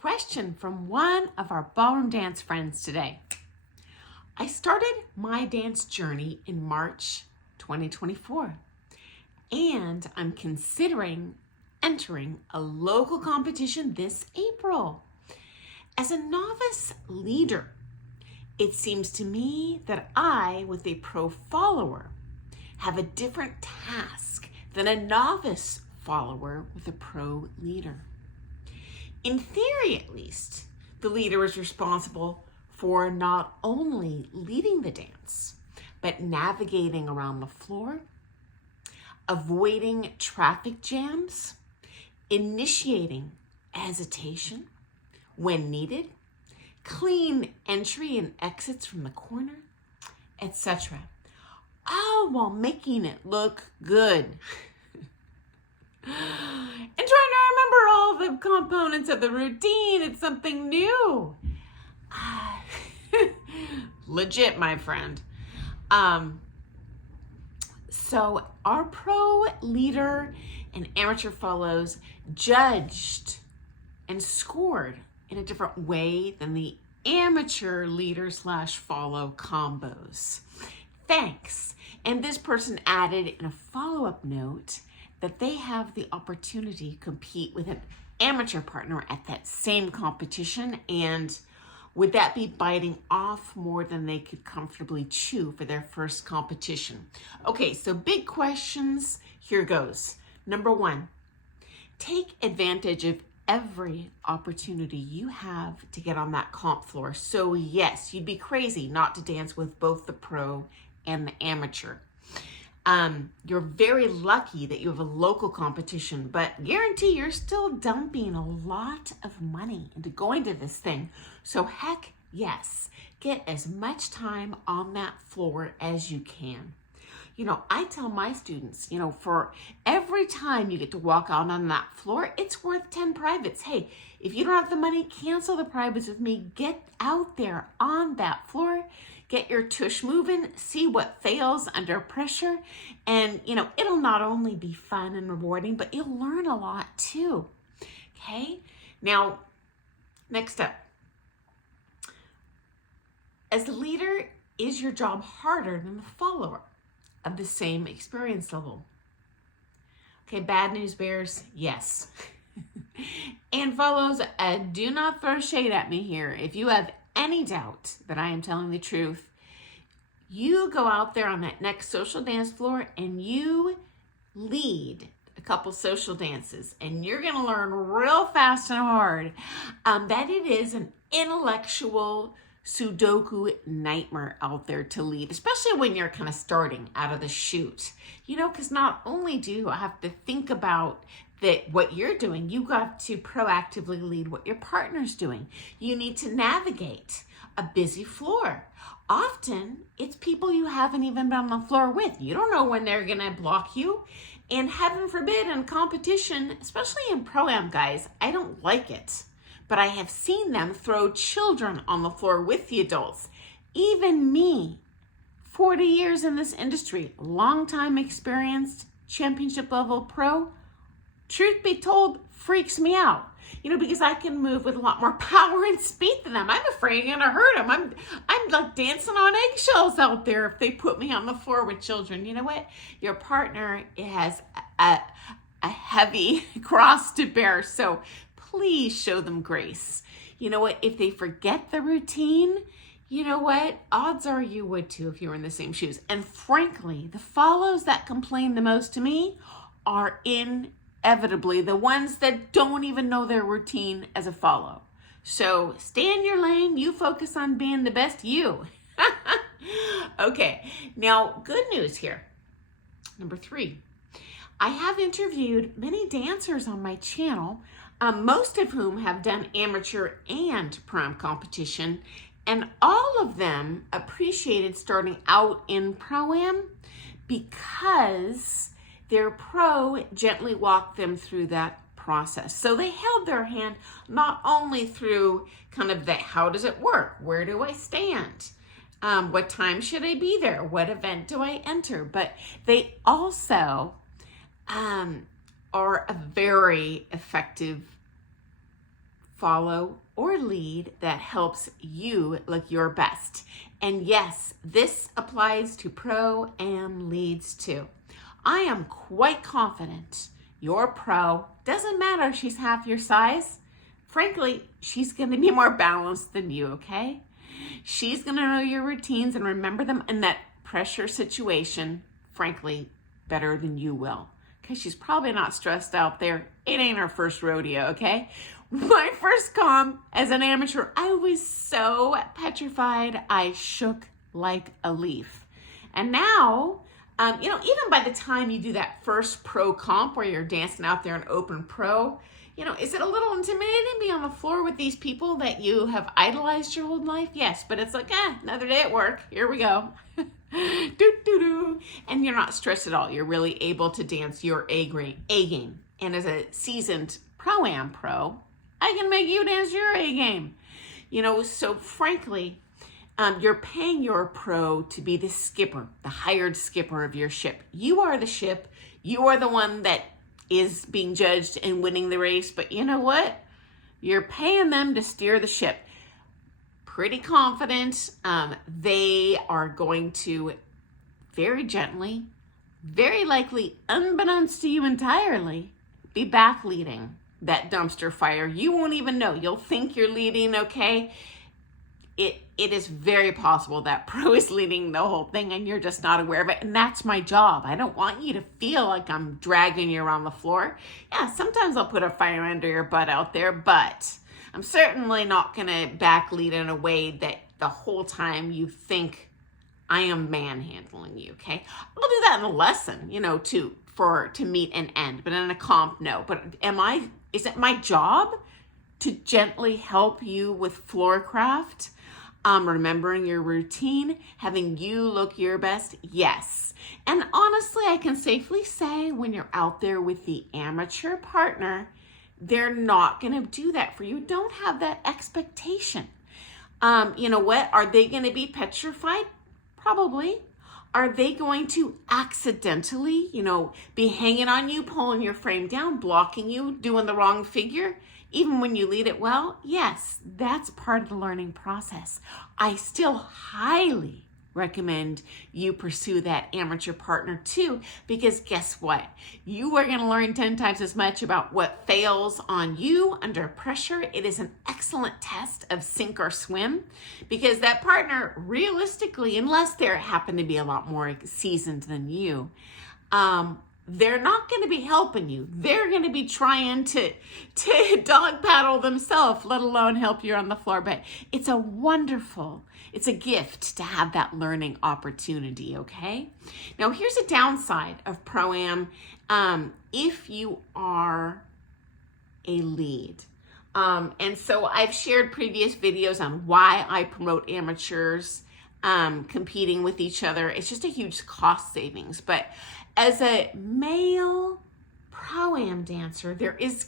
question from one of our ballroom dance friends today. I started my dance journey in March 2024, and I'm considering entering a local competition this April. As a novice leader, it seems to me that I, with a pro follower, have a different task than a novice follower with a pro leader. In theory, at least, the leader is responsible for not only leading the dance, but navigating around the floor, avoiding traffic jams, initiating hesitation when needed, clean entry and exits from the corner, etc. All while making it look good. And trying to remember all the components of the routine. It's something new. Legit, my friend. So our pro leader and amateur follows judged and scored in a different way than the amateur leader / follow combos. Thanks. And this person added in a follow-up note that they have the opportunity to compete with an amateur partner at that same competition, and would that be biting off more than they could comfortably chew for their first competition? Okay, so big questions. Here goes. Number one, take advantage of every opportunity you have to get on that comp floor. So yes, you'd be crazy not to dance with both the pro and the amateur. You're very lucky that you have a local competition, but guarantee you're still dumping a lot of money into going to this thing. So heck yes, get as much time on that floor as you can. You know, I tell my students, for every time you get to walk out on that floor, it's worth 10 privates. Hey, if you don't have the money, cancel the privates with me. Get out there on that floor. Get your tush moving, see what fails under pressure. And, it'll not only be fun and rewarding, but you'll learn a lot too. Okay? Now, next up. As the leader, is your job harder than the follower of the same experience level? Okay, bad news bears, yes. And follows, do not throw shade at me here. If you have any doubt that I am telling the truth, you go out there on that next social dance floor and you lead a couple social dances, and you're going to learn real fast and hard that it is an intellectual Sudoku nightmare out there to lead, especially when you're kind of starting out of the chute, because not only do you have to think about that what you're doing, you got to proactively lead what your partner's doing. You need to navigate a busy floor. Often it's people you haven't even been on the floor with. You don't know when they're gonna block you. And heaven forbid in competition, especially in Pro-Am guys, I don't like it. But I have seen them throw children on the floor with the adults. Even me, 40 years in this industry, long time experienced, championship level pro, truth be told, freaks me out. Because I can move with a lot more power and speed than them. I'm afraid I'm gonna hurt them. I'm like dancing on eggshells out there if they put me on the floor with children. You know what? Your partner has a heavy cross to bear, so please show them grace. You know what? If they forget the routine, you know what? Odds are you would too if you were in the same shoes. And frankly, the follows that complain the most to me are inevitably the ones that don't even know their routine as a follow. So stay in your lane. You focus on being the best you. Okay, now good news here. Number 3, I have interviewed many dancers on my channel, most of whom have done amateur and pro-am competition, and all of them appreciated starting out in pro-am because their pro gently walked them through that process. So they held their hand not only through kind of the how does it work, where do I stand, what time should I be there, what event do I enter, but they also are a very effective follow, or lead that helps you look your best. And yes, this applies to pro-am leads too. I am quite confident your pro, doesn't matter if she's half your size, frankly, she's going to be more balanced than you, okay? She's going to know your routines and remember them in that pressure situation, frankly, better than you will. Because she's probably not stressed out there. It ain't her first rodeo, okay? My first comp as an amateur, I was so petrified, I shook like a leaf. And now, even by the time you do that first pro comp where you're dancing out there in open pro, is it a little intimidating to be on the floor with these people that you have idolized your whole life? Yes, but it's like, another day at work. Here we go. And you're not stressed at all. You're really able to dance your A game. And as a seasoned pro-am pro, I can make you dance your A game. So frankly, you're paying your pro to be the skipper, the hired skipper of your ship. You are the ship. You are the one that is being judged and winning the race. But you know what? You're paying them to steer the ship. Pretty confident they are going to very gently, very likely, unbeknownst to you entirely, be back leading that dumpster fire. You won't even know. You'll think you're leading, okay? It is very possible that pro is leading the whole thing and you're just not aware of it. And that's my job. I don't want you to feel like I'm dragging you around the floor. Yeah, sometimes I'll put a fire under your butt out there, but I'm certainly not going to back lead in a way that the whole time you think I am manhandling you, okay? I'll do that in a lesson, to meet an end, but in a comp, no. But is it my job to gently help you with floor craft? Remembering your routine, having you look your best? Yes. And honestly, I can safely say when you're out there with the amateur partner, they're not going to do that for you. Don't have that expectation. You know what? Are they going to be petrified? Probably. Are they going to accidentally, be hanging on you, pulling your frame down, blocking you, doing the wrong figure? Even when you lead it well? Yes, that's part of the learning process. I still highly recommend you pursue that amateur partner too, because guess what? You are going to learn 10 times as much about what fails on you under pressure. It is an excellent test of sink or swim, because that partner, realistically, unless they happen to be a lot more seasoned than you, they're not going to be helping you. They're going to be trying to dog paddle themselves, let alone help you on the floor. But it's a gift to have that learning opportunity, okay? Now, here's a downside of Pro-Am if you are a lead. And so I've shared previous videos on why I promote amateurs competing with each other. It's just a huge cost savings. But as a male Pro-Am dancer, there is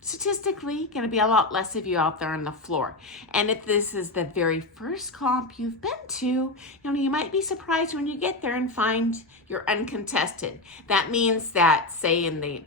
statistically going to be a lot less of you out there on the floor. And if this is the very first comp you've been to, you might be surprised when you get there and find you're uncontested. That means that, say in the,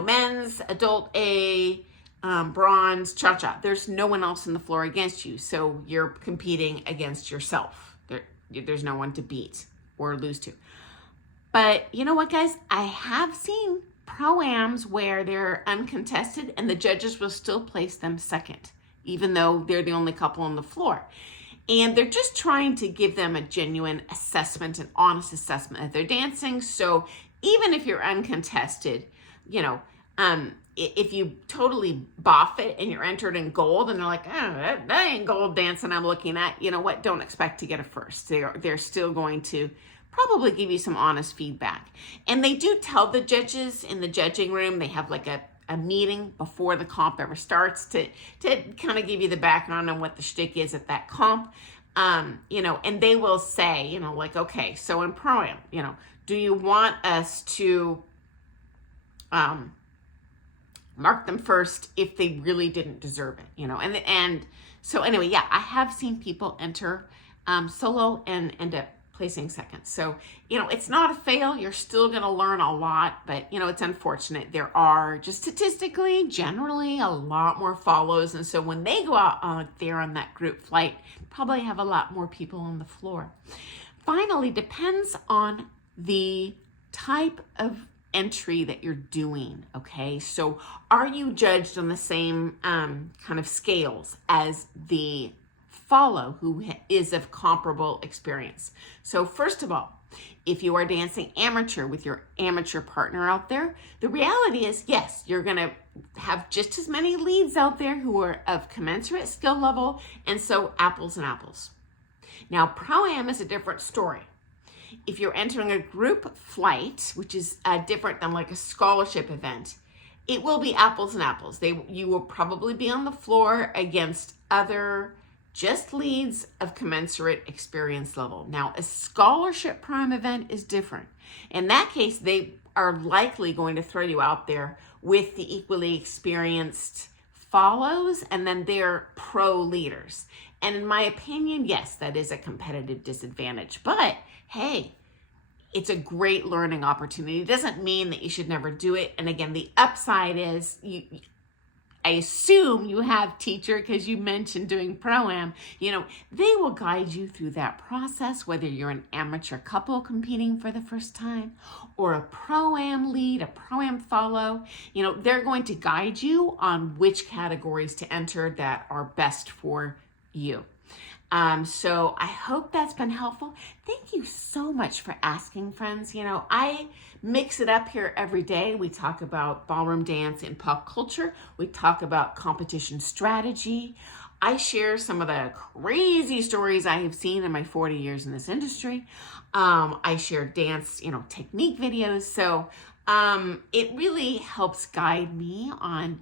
men's adult A, bronze, cha-cha, there's no one else on the floor against you. So you're competing against yourself. There's no one to beat or lose to. But you know what, guys? I have seen Pro-Ams where they're uncontested and the judges will still place them second, even though they're the only couple on the floor. And they're just trying to give them a genuine assessment, an honest assessment of their dancing. So even if you're uncontested, if you totally boff it and you're entered in gold and they're like, that ain't gold dancing I'm looking at, you know what? Don't expect to get a first. They're still going to probably give you some honest feedback. And they do tell the judges in the judging room, they have like a meeting before the comp ever starts to kind of give you the background on what the shtick is at that comp. And they will say, okay, so in Pro-Am, do you want us to mark them first if they really didn't deserve it, and so anyway, yeah, I have seen people enter solo and end up placing second. So, it's not a fail. You're still going to learn a lot, but, it's unfortunate. There are just statistically, generally, a lot more follows. And so when they go out there on that group flight, probably have a lot more people on the floor. Finally, depends on the type of entry that you're doing, okay? So are you judged on the same kind of scales as the follow who is of comparable experience? So first of all, if you are dancing amateur with your amateur partner out there, the reality is, yes, you're going to have just as many leads out there who are of commensurate skill level, and so apples and apples. Now, Pro-Am is a different story. If you're entering a group flight, which is different than like a scholarship event, it will be apples and apples. You will probably be on the floor against other just leads of commensurate experience level. Now, a scholarship prime event is different. In that case, they are likely going to throw you out there with the equally experienced follows and then their pro leaders. And in my opinion, yes, that is a competitive disadvantage. But hey, it's a great learning opportunity. It doesn't mean that you should never do it. And again, the upside is I assume you have teacher, because you mentioned doing Pro-Am, they will guide you through that process, whether you're an amateur couple competing for the first time or a Pro-Am lead, a Pro-Am follow. They're going to guide you on which categories to enter that are best for you. So I hope that's been helpful. Thank you so much for asking, friends. I mix it up here every day. We talk about ballroom dance and pop culture. We talk about competition strategy. I share some of the crazy stories I have seen in my 40 years in this industry. I share dance, technique videos. So it really helps guide me on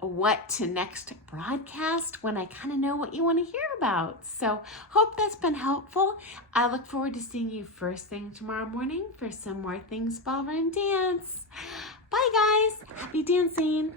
what to next broadcast when I kind of know what you want to hear about. So hope that's been helpful. I look forward to seeing you first thing tomorrow morning for some more things ballroom dance. Bye guys. Happy dancing.